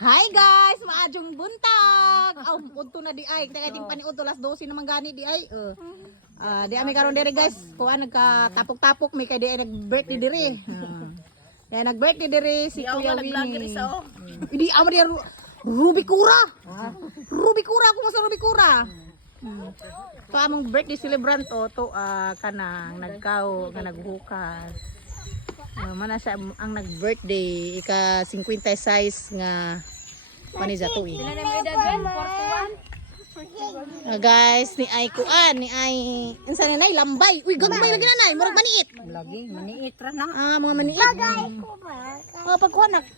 Hi guys, maadjong buntag. Aw, udto na di ay. Kaya ting paniud to las 12 naman gani di ay. Di ami karon diri guys. Kuan nagka-tapok-tapok mi kay di ay nag-birthday diri. Ya nag-birthday diri si Kuya Winnie. Hindi amo di Ruby Kura. Ruby Kura ko sa Ruby Kura. To among birthday celebrant to kanang nagkao nga nagbukas. Mana siya ang nag-birthday ika 56 nga panija to eh. Guys, ni ay kuan, ni ay unsa ni nay lambay. Uy, gagmay lagi nanay, murag maniit. Lagi maniit ra na. Mga maniit. Pagkuanak.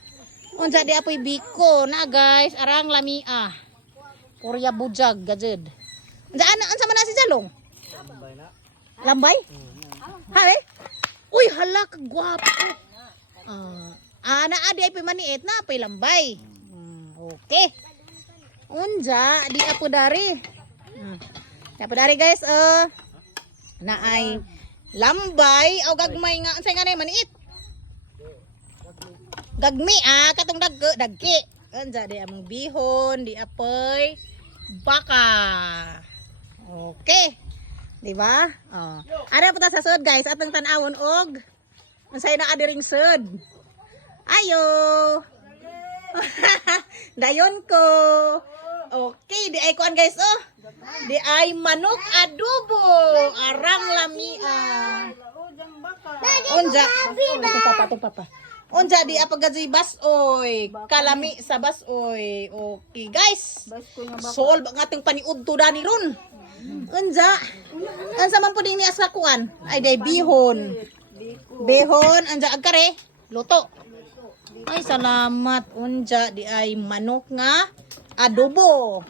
Unsa di apoy biko na guys, arang lamia. Korea bujag gajud. Unsa man na si Jalong? Lambay na. Lambay? Ha eh? Uy, hala ka gwapo. Naadi ay pimaniit na, pay lambay. Okay. Unja, di apo dari. Di apo dari guys, na ay lambay, o gagmay nga, ansay nga na maniit. Gagmi, katong dagki. Unja, di among bihon, di apoy baka. Okay. Diba? Ano po ta sa sud guys? Atong tan-awon og unsay na adiring sud. Ayo. Dayon ko. Okay, di ay kuan guys Di ay manok adobo, arang lamia. Unja. Itong papa. Unja di apagajoy basoy, kalami sa basoy. Okay guys. Solve ang ating paniudto dani ron. Unja. Ansa man pud ni asa kuan? Ay day bihon. Bihon anja agkare luto. Ay salamat unja di ay manok nga adobo.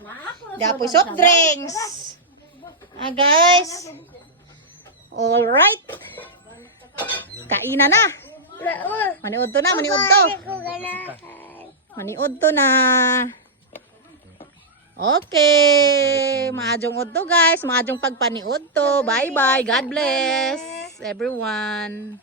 Dapoy soft drinks. Guys. All right. Kaina na. Maniud to na, maniud to na. Okay, maadjong udto guys, maadjong pagpaniud to. Bye bye. God bless everyone.